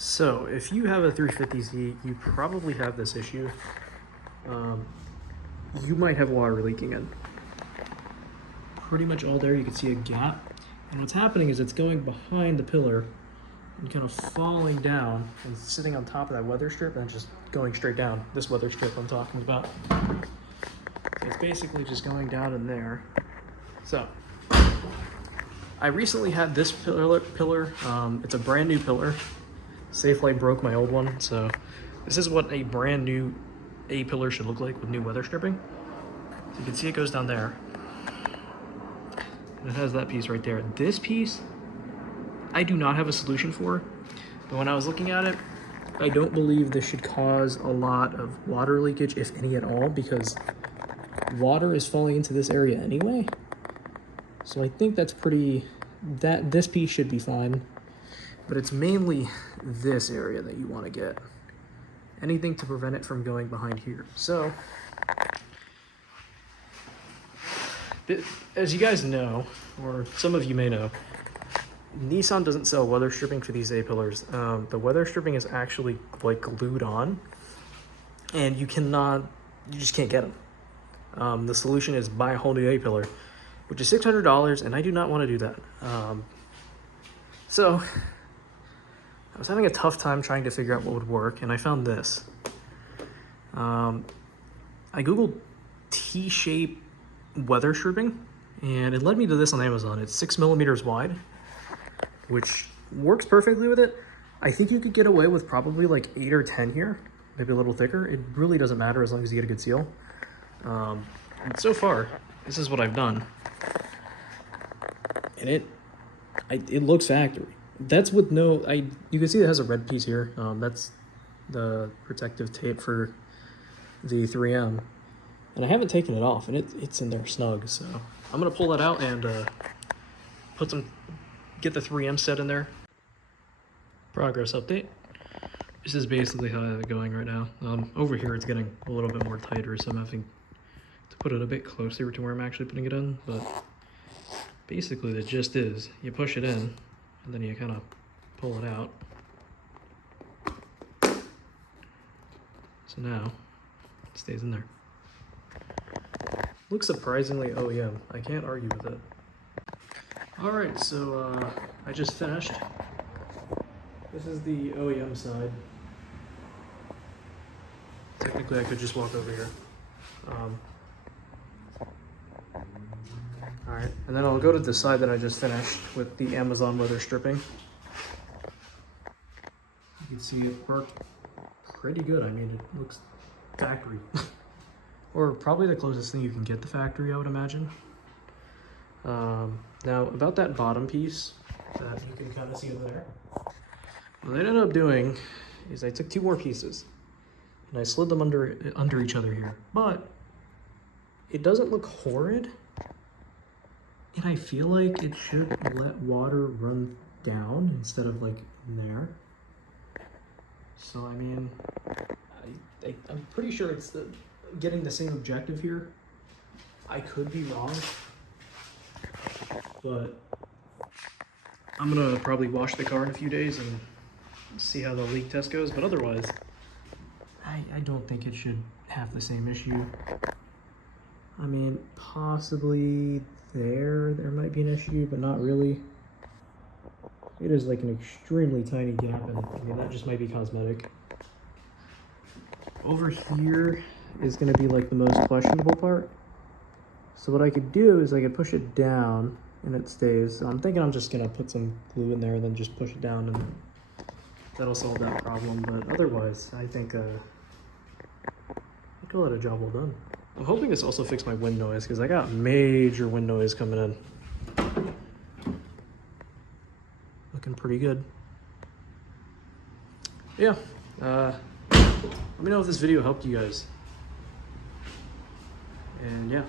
So if you have a 350Z, you probably have this issue. You might have water leaking in. Pretty much all there, you can see a gap. And what's happening is it's going behind the pillar and kind of falling down and sitting on top of that weather strip and just going straight down. This weather strip I'm talking about. So it's basically just going down in there. So I recently had this pillar. It's a brand new pillar. Safelite broke my old one, so this is what a brand new A-pillar should look like with new weather stripping. So you can see it goes down there. And it has that piece right there. This piece, I do not have a solution for, but when I was looking at it, I don't believe this should cause a lot of water leakage, if any at all, because water is falling into this area anyway. So I think that's this piece should be fine. But it's mainly this area that you want to get. Anything to prevent it from going behind here. So, as you guys know, or some of you may know, Nissan doesn't sell weather stripping for these A-pillars. The weather stripping is actually like glued on, and you just can't get them. The solution is buy a whole new A-pillar, which is $600, and I do not want to do that. So I was having a tough time trying to figure out what would work, and I found this. I googled T-shape weather stripping, and it led me to this on Amazon. It's 6 millimeters wide, which works perfectly with it. I think you could get away with probably like 8 or 10 here, maybe a little thicker. It really doesn't matter as long as you get a good seal. And so far, this is what I've done, and it looks factory. That's with no, you can see it has a red piece here. That's the protective tape for the 3M. And I haven't taken it off, and it's in there snug. So I'm gonna pull that out and get the 3M set in there. Progress update. This is basically how it's going right now. Over here it's getting a little bit more tighter, so I'm having to put it a bit closer to where I'm actually putting it in. But basically the gist is you push it in, and then you kind of pull it out. So now it stays in there. Looks surprisingly OEM. I can't argue with it. All right, so I just finished. This is the OEM side. Technically, I could just walk over here. All right, and then I'll go to the side that I just finished with the Amazon weather stripping. You can see it worked pretty good. I mean, it looks factory. Or probably the closest thing you can get to factory, I would imagine. Now, about that bottom piece that you can kind of see over there, what I ended up doing is I took 2 more pieces and I slid them under each other here. But it doesn't look horrid. And I feel like it should let water run down instead of like in there. So I mean, I'm pretty sure it's getting the same objective here. I could be wrong, but I'm gonna probably wash the car in a few days and see how the leak test goes. But otherwise, I don't think it should have the same issue. I mean, possibly there might be an issue, but not really. It is like an extremely tiny gap, and I mean, that just might be cosmetic. Over here is going to be like the most questionable part. So what I could do is I could push it down and it stays. So I'm thinking I'm just going to put some glue in there and then just push it down, and that'll solve that problem. But otherwise, I think I'll call it a job well done. I'm hoping this also fixed my wind noise, because I got major wind noise coming in. Looking pretty good. Yeah, let me know if this video helped you guys. And yeah,